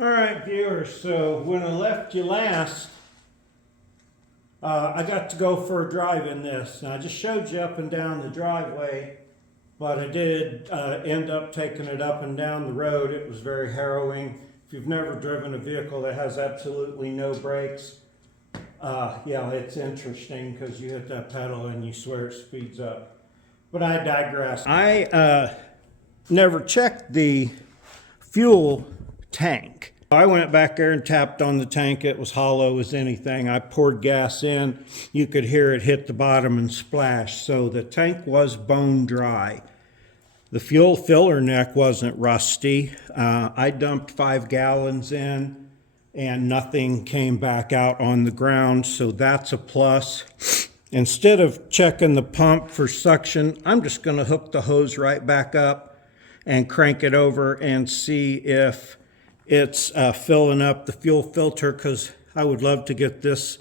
Alright viewers, so when I left you last, I got to go for a drive in this. Now I just showed you up and down the driveway, but I did end up taking it up and down the road. It was very harrowing. If you've never driven a vehicle that has absolutely no brakes, yeah, it's interesting because you hit that pedal and you swear it speeds up. But I digress. I never checked the fuel tank. I went back there and tapped on the tank. It was hollow as anything. I poured gas in. You could hear it hit the bottom and splash. So the tank was bone dry. The fuel filler neck wasn't rusty. I dumped 5 gallons in and nothing came back out on the ground. So that's a plus. Instead of checking the pump for suction, I'm just going to hook the hose right back up and crank it over and see if it's filling up the fuel filter, because I would love to get this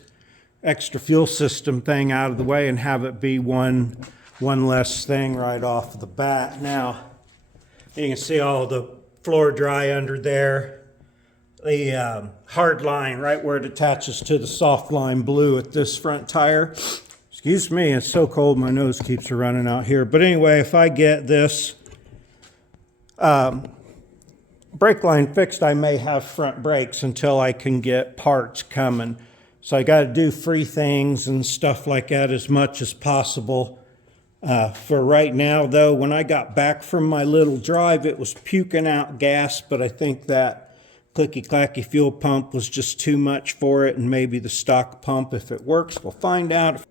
extra fuel system thing out of the way and have it be one less thing right off the bat. Now, you can see all the floor dry under there. The hard line right where it attaches to the soft line blue at this front tire. Excuse me, it's so cold my nose keeps running out here. But anyway, if I get this brake line fixed, I may have front brakes until I can get parts coming. So I got to do free things and stuff like that as much as possible. For right now though, when I got back from my little drive, it was puking out gas, but I think that clicky-clacky fuel pump was just too much for it, and maybe the stock pump, if it works, we'll find out.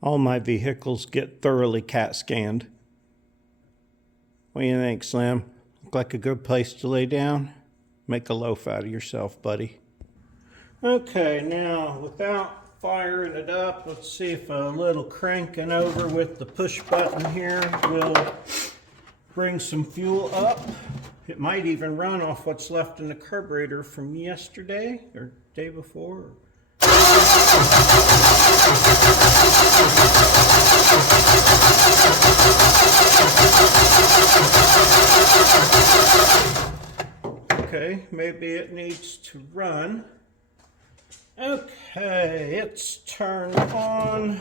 All my vehicles get thoroughly CAT scanned. What do you think, Slim? Look like a good place to lay down? Make a loaf out of yourself, buddy. Okay, now without firing it up, let's see if a little cranking over with the push button here will bring some fuel up. It might even run off what's left in the carburetor from yesterday or day before. Okay, maybe it needs to run. Okay, it's turned on.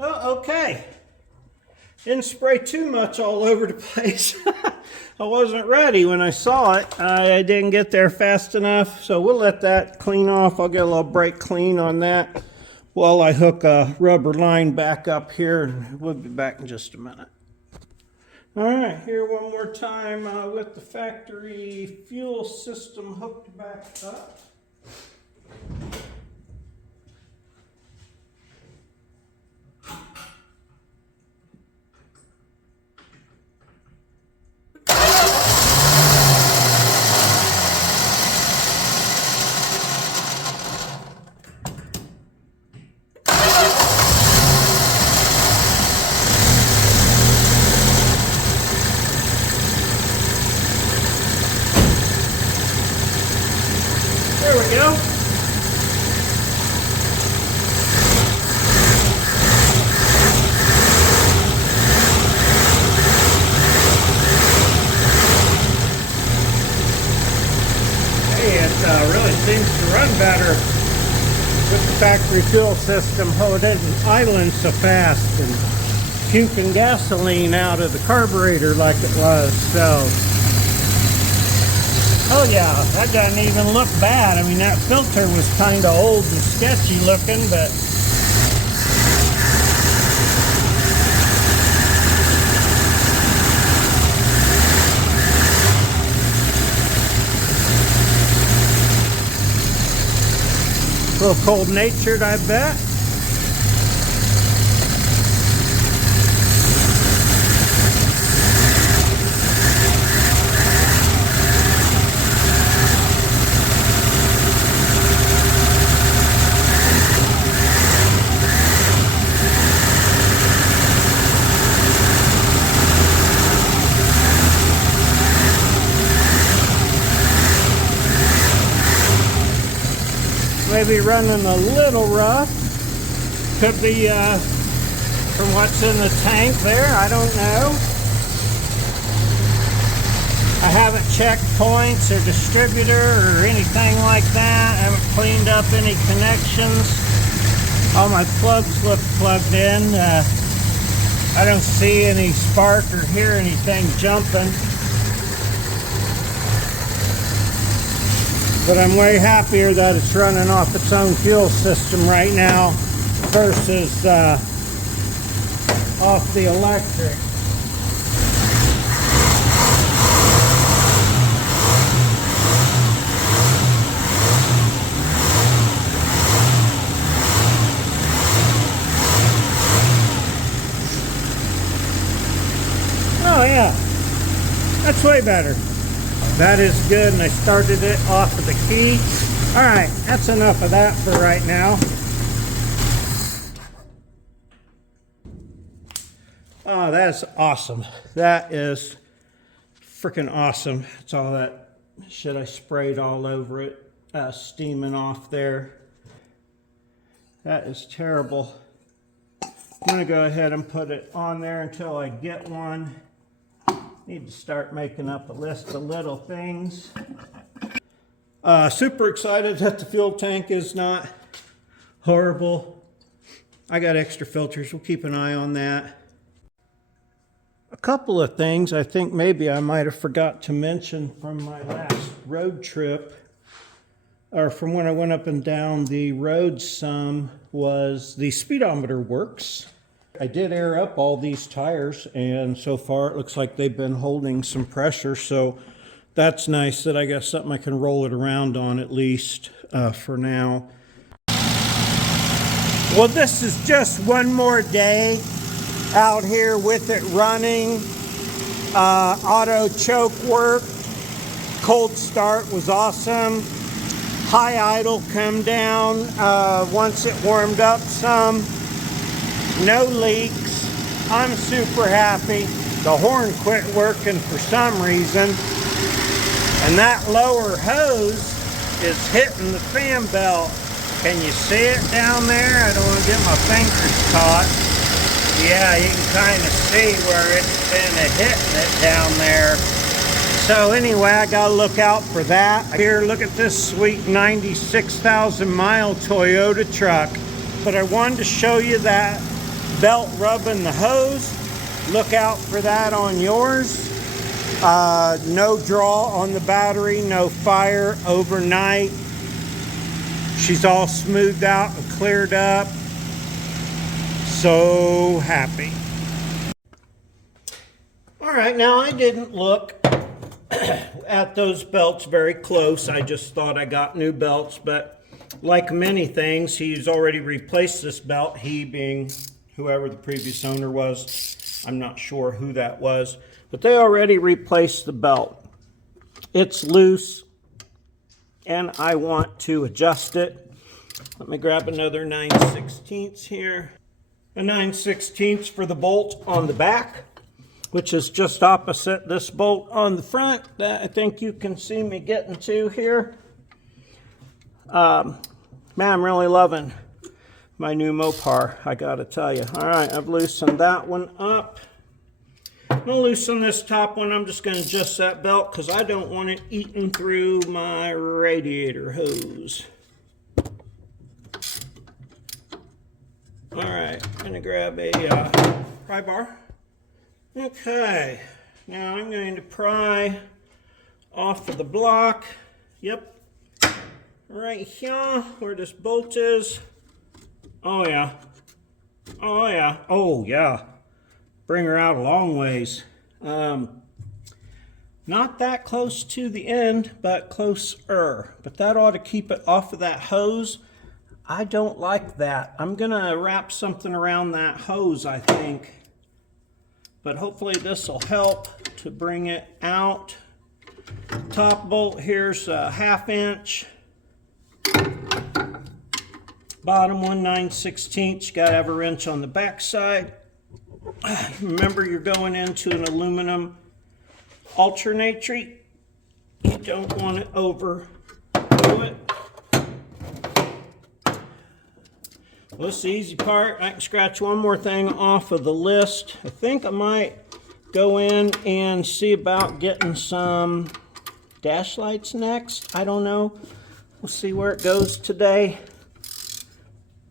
Okay, didn't spray too much all over the place. I wasn't ready when I saw it. I didn't get there fast enough, so we'll let that clean off. I'll get a little brake clean on that while I hook a rubber line back up here, and we'll be back in just a minute. All right, here one more time with the factory fuel system hooked back up. There we go. Hey, it really seems to run better with the factory fuel system. Oh, it isn't idling so fast and puking gasoline out of the carburetor like it was. So, oh yeah, that doesn't even look bad. I mean, that filter was kind of old and sketchy looking, but a little cold-natured, I bet. maybe running a little rough. Could be from what's in the tank there, I don't know. I haven't checked points or distributor or anything like that. I haven't cleaned up any connections. All my plugs look plugged in. I don't see any spark or hear anything jumping. But I'm way happier that it's running off its own fuel system right now versus off the electric. Oh yeah, that's way better. That is good, and I started it off of the key. All right, that's enough of that for right now. Oh, that's awesome. That is freaking awesome. It's all that shit I sprayed all over it, steaming off there. That is terrible. I'm gonna go ahead and put it on there until I get one. Need to start making up a list of little things. Super excited that the fuel tank is not horrible. I got extra filters. We'll keep an eye on that. A couple of things I think maybe I might have forgot to mention from my last road trip, or from when I went up and down the road some, was the speedometer works. I did air up all these tires, and so far it looks like they've been holding some pressure, so that's nice that I got something I can roll it around on at least for now. Well, this is just one more day out here with it running. Auto choke worked. Cold start was awesome. High idle come down once it warmed up some. No leaks. I'm super happy. The horn quit working for some reason. And that lower hose is hitting the fan belt. Can you see it down there? I don't want to get my fingers caught. Yeah, you can kind of see where it's been hitting it down there. So anyway, I got to look out for that. Here, look at this sweet 96,000 mile Toyota truck. But I wanted to show you that belt rubbing the hose. Look out for that on yours. No draw on the battery, no fire overnight. She's all smoothed out and cleared up. So happy. All right, now I didn't look at those belts very close. I just thought I got new belts, but like many things, he's already replaced this belt, he being whoever the previous owner was. I'm not sure who that was, but they already replaced the belt. It's loose, and I want to adjust it. Let me grab another 9/16 here. A 9/16 for the bolt on the back, which is just opposite this bolt on the front that I think you can see me getting to here. Man, I'm really loving my new Mopar, I gotta tell you. All right, I've loosened that one up. I'm gonna loosen this top one. I'm just gonna adjust that belt because I don't want it eating through my radiator hose. All right, I'm gonna grab a pry bar. Okay, now I'm going to pry off of the block. Yep, right here where this bolt is. Oh yeah, oh yeah, oh yeah. Bring her out a long ways. Not that close to the end, but closer. But that ought to keep it off of that hose. I don't like that. I'm gonna wrap something around that hose, I think. But hopefully this will help to bring it out. Top bolt here's a 1/2 inch. Bottom one 9/16. Gotta have a wrench on the back side. Remember, you're going into an aluminum alternator. You don't want to overdo it. Well, this is the easy part. I can scratch one more thing off of the list. I think I might go in and see about getting some dash lights next. I don't know. We'll see where it goes today.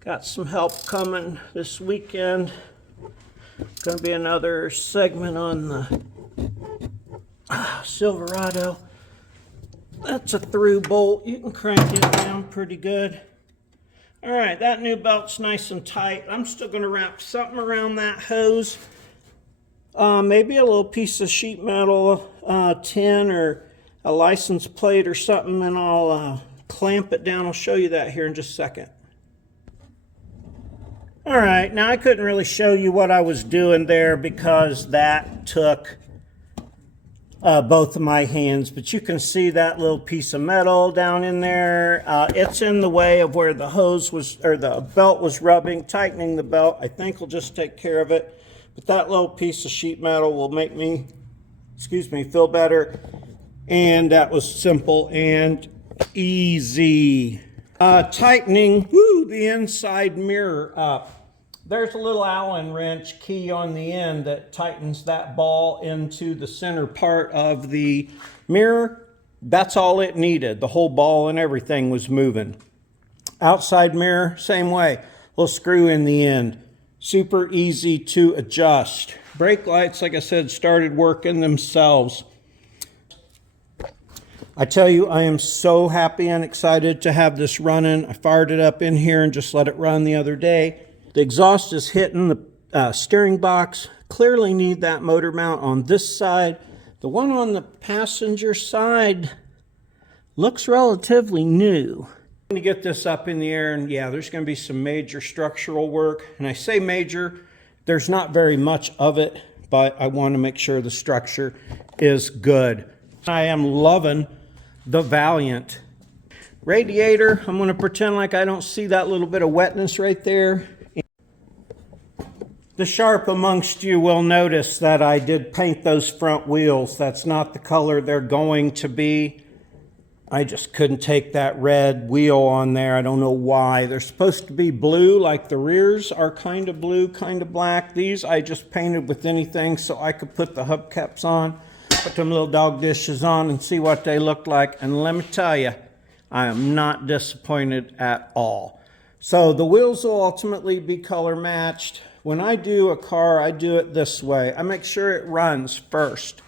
Got some help coming this weekend. Going to be another segment on the Silverado. That's a through bolt. You can crank it down pretty good. All right, that new belt's nice and tight. I'm still going to wrap something around that hose. Maybe a little piece of sheet metal, tin, or a license plate or something, and I'll clamp it down. I'll show you that here in just a second. All right, now I couldn't really show you what I was doing there because that took both of my hands, but you can see that little piece of metal down in there. It's in the way of where the hose was, or the belt was rubbing. Tightening the belt, I think, will just take care of it. But that little piece of sheet metal will make me, feel better. And that was simple and easy. Tightening the inside mirror up. There's a little Allen wrench key on the end that tightens that ball into the center part of the mirror. That's all it needed. The whole ball and everything was moving. Outside mirror, same way. Little screw in the end. Super easy to adjust. Brake lights, like I said, started working themselves. I tell you, I am so happy and excited to have this running. I fired it up in here and just let it run the other day. The exhaust is hitting the steering box. Clearly need that motor mount on this side. The one on the passenger side looks relatively new. I'm going to get this up in the air, and yeah, there's going to be some major structural work. And I say major, there's not very much of it, but I want to make sure the structure is good. I am loving the Valiant. Radiator, I'm going to pretend like I don't see that little bit of wetness right there. The sharp amongst you will notice that I did paint those front wheels. That's not the color they're going to be. I just couldn't take that red wheel on there. I don't know why. They're supposed to be blue, like the rears are kind of blue, kind of black. These I just painted with anything so I could put the hubcaps on, put them little dog dishes on and see what they look like. And let me tell you, I am not disappointed at all. So the wheels will ultimately be color matched. When I do a car, I do it this way. I make sure it runs first.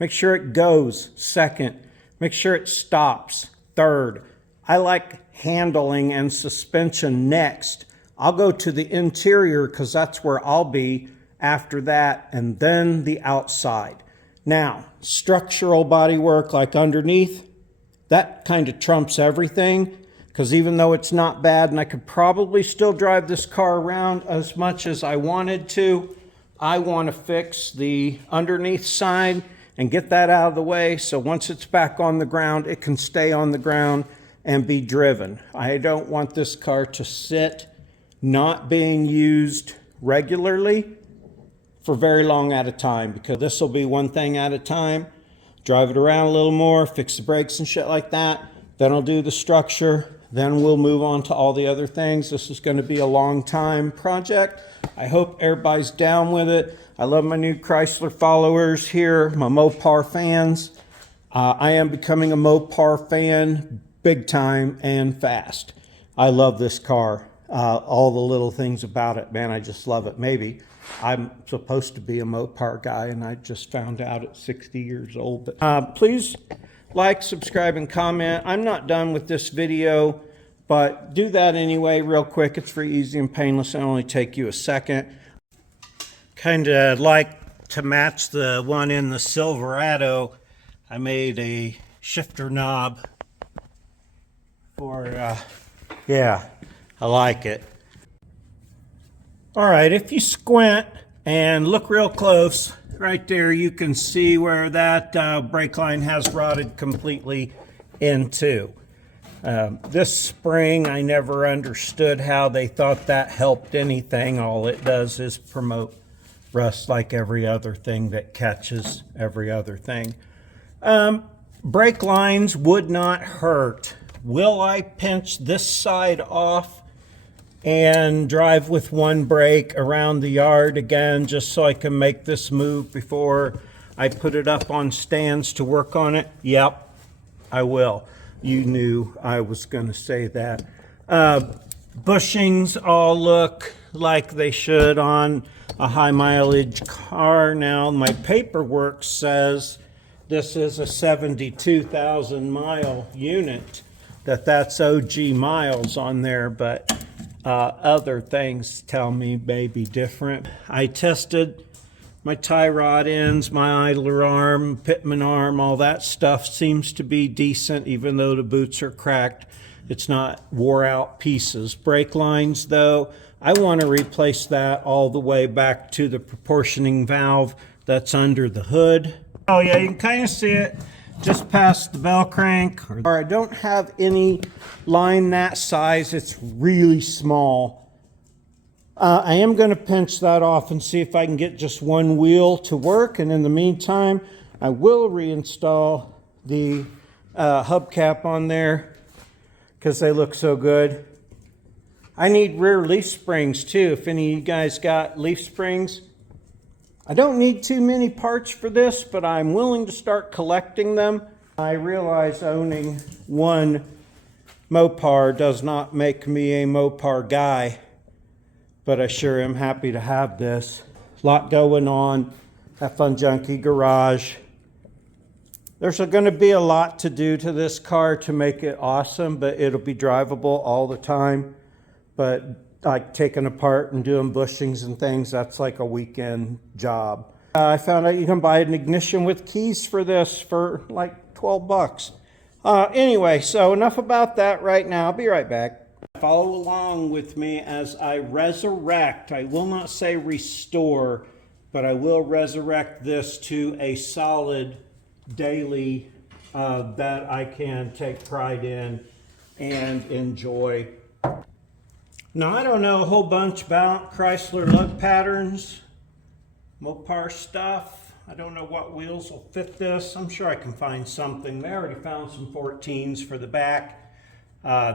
Make sure it goes second. Make sure it stops third. I like handling and suspension next. I'll go to the interior because that's where I'll be after that, and then the outside. Now, structural bodywork like underneath, that kind of trumps everything. Because even though it's not bad and I could probably still drive this car around as much as I wanted to, I want to fix the underneath side and get that out of the way so once it's back on the ground, it can stay on the ground and be driven. I don't want this car to sit not being used regularly for very long at a time, because this will be one thing at a time. Drive it around a little more, fix the brakes and shit like that. Then I'll do the structure. Then we'll move on to all the other things. This is going to be a long time project. I hope everybody's down with it. I love my new Chrysler followers here, my Mopar fans. I am becoming a Mopar fan big time and fast. I love this car. All the little things about it, man, I just love it. Maybe I'm supposed to be a Mopar guy and I just found out at 60 years old. But please like, subscribe, and comment. I'm not done with this video, but do that anyway real quick. It's very easy and painless. It'll only take you a second. Kind of like to match the one in the Silverado. I made a shifter knob for, yeah, I like it. All right, if you squint and look real close, right there you can see where that brake line has rotted completely into. This spring, I never understood how they thought that helped anything. All it does is promote rust like every other thing that catches every other thing. Brake lines would not hurt. Will I pinch this side off and drive with one brake around the yard again, just so I can make this move before I put it up on stands to work on it. Yep, I will. You knew I was going to say that. Bushings all look like they should on a high mileage car. Now my paperwork says this is a 72,000 mile unit, that's OG miles on there, but other things tell me maybe different. I tested my tie rod ends, my idler arm, pitman arm, all that stuff seems to be decent, even though the boots are cracked. It's not wore out pieces. Brake lines though, I want to replace that all the way back to the proportioning valve that's under the hood. Oh yeah, you can kind of see it just past the bell crank. Or I don't have any line that size, it's really small. I am going to pinch that off and see if I can get just one wheel to work, and in the meantime I will reinstall the hubcap on there because they look so good. I need rear leaf springs too, if any of you guys got leaf springs. I don't need too many parts for this, but I'm willing to start collecting them. I realize owning one Mopar does not make me a Mopar guy, but I sure am happy to have this. A lot going on at Funjunkie garage. There's going to be a lot to do to this car to make it awesome, but it'll be drivable all the time. But like taking apart and doing bushings and things, that's like a weekend job. I found out you can buy an ignition with keys for this for like 12 bucks. Anyway, so enough about that right now. I'll be right back. Follow along with me as I resurrect. I will not say restore, but I will resurrect this to a solid daily that I can take pride in and enjoy. Now, I don't know a whole bunch about Chrysler lug patterns, Mopar stuff. I don't know what wheels will fit this. I'm sure I can find something. They already found some 14s for the back.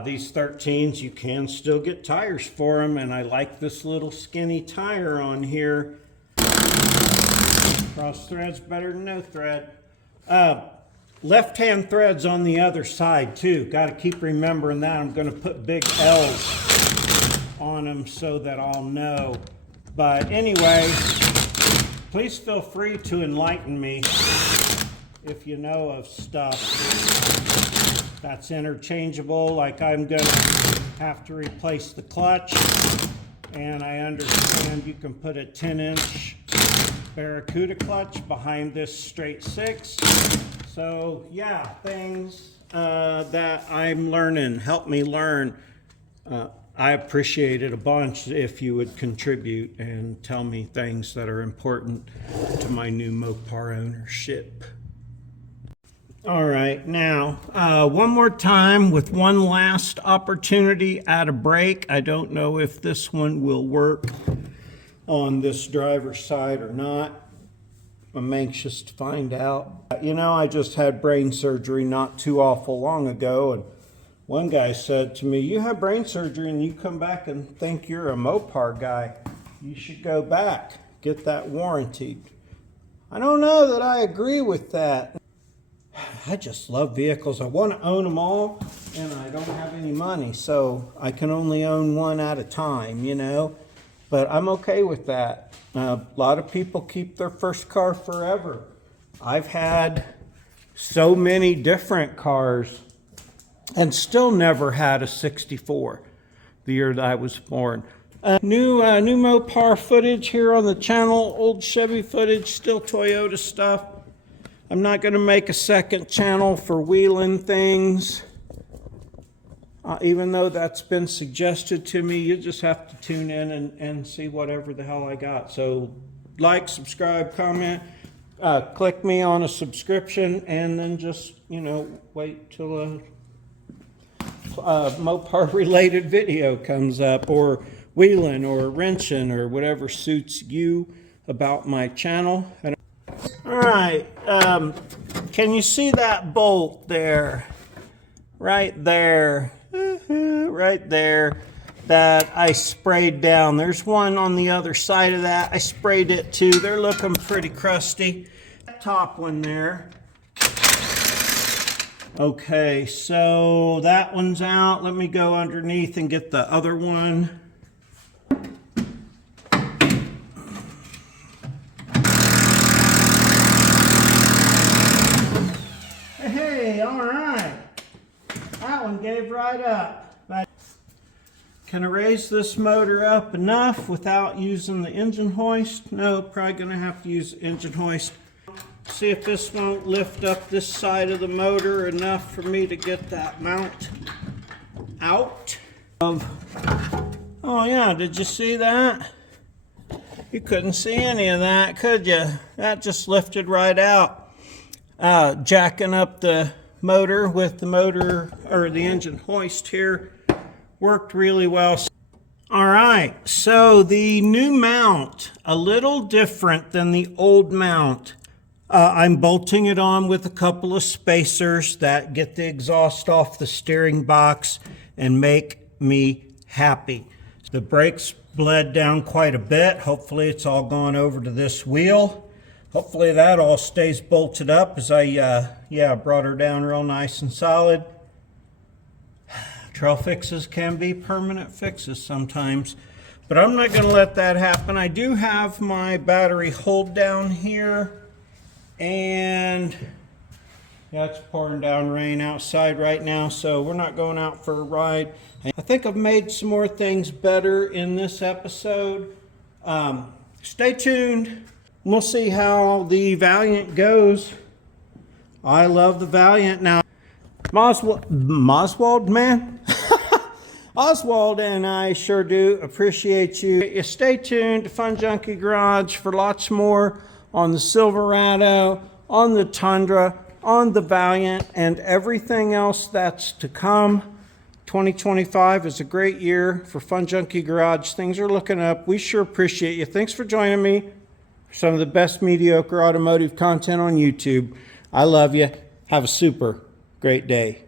These 13s, you can still get tires for them, and I like this little skinny tire on here. Cross thread's better than no thread. Left-hand thread's on the other side too. Got to keep remembering that. I'm going to put big L's on them so that I'll know. But anyway, please feel free to enlighten me if you know of stuff that's interchangeable. Like I'm going to have to replace the clutch, and I understand you can put a 10-inch Barracuda clutch behind this straight 6. So yeah, things that I'm learning. Help me learn. I appreciate it a bunch if you would contribute and tell me things that are important to my new Mopar ownership. All right, now one more time with one last opportunity at a break. I don't know if this one will work on this driver's side or not. I'm anxious to find out. You know, I just had brain surgery not too awful long ago, and one guy said to me, you have brain surgery and you come back and think you're a Mopar guy. You should go back, get that warranted. I don't know that I agree with that. I just love vehicles. I want to own them all, and I don't have any money, so I can only own one at a time, you know. But I'm okay with that. A lot of people keep their first car forever. I've had so many different cars and still never had a 64 the year that I was born. New Mopar footage here on the channel, old Chevy footage, still Toyota stuff. I'm not going to make a second channel for wheelin things. Even though that's been suggested to me, you just have to tune in and see whatever the hell I got. So like, subscribe, comment, click me on a subscription, and then just, you know, wait till a Mopar related video comes up, or wheeling or wrenching or whatever suits you about my channel. All right, can you see that bolt there? Right there. Right there. that I sprayed down. There's one on the other side of that. I sprayed it too. They're looking pretty crusty. Top one there. Okay, so that one's out. Let me go underneath and get the other one. Hey, all right. That one gave right up. Can I raise this motor up enough without using the engine hoist? No, probably gonna have to use the engine hoist. See if this won't lift up this side of the motor enough for me to get that mount out. Oh yeah, did you see that? You couldn't see any of that, could you? That just lifted right out. Jacking up the motor with the motor or the engine hoist here worked really well. All right, so the new mount, a little different than the old mount. I'm bolting it on with a couple of spacers that get the exhaust off the steering box and make me happy. The brakes bled down quite a bit. Hopefully it's all gone over to this wheel. Hopefully that all stays bolted up as I brought her down real nice and solid. Trail fixes can be permanent fixes sometimes, but I'm not going to let that happen. I do have my battery hold down here, and yeah, it's pouring down rain outside right now, so we're not going out for a ride. I think I've made some more things better in this episode. Stay tuned. We'll see how the Valiant goes. I love the Valiant. Now, Oswald, man. Oswald and I sure do appreciate you. Stay tuned to Funjunkie Garage for lots more on the Silverado, on the Tundra, on the Valiant, and everything else that's to come. 2025 is a great year for Funjunkie Garage. Things are looking up. We sure appreciate you. Thanks for joining me for some of the best mediocre automotive content on YouTube. I love you. Have a super great day.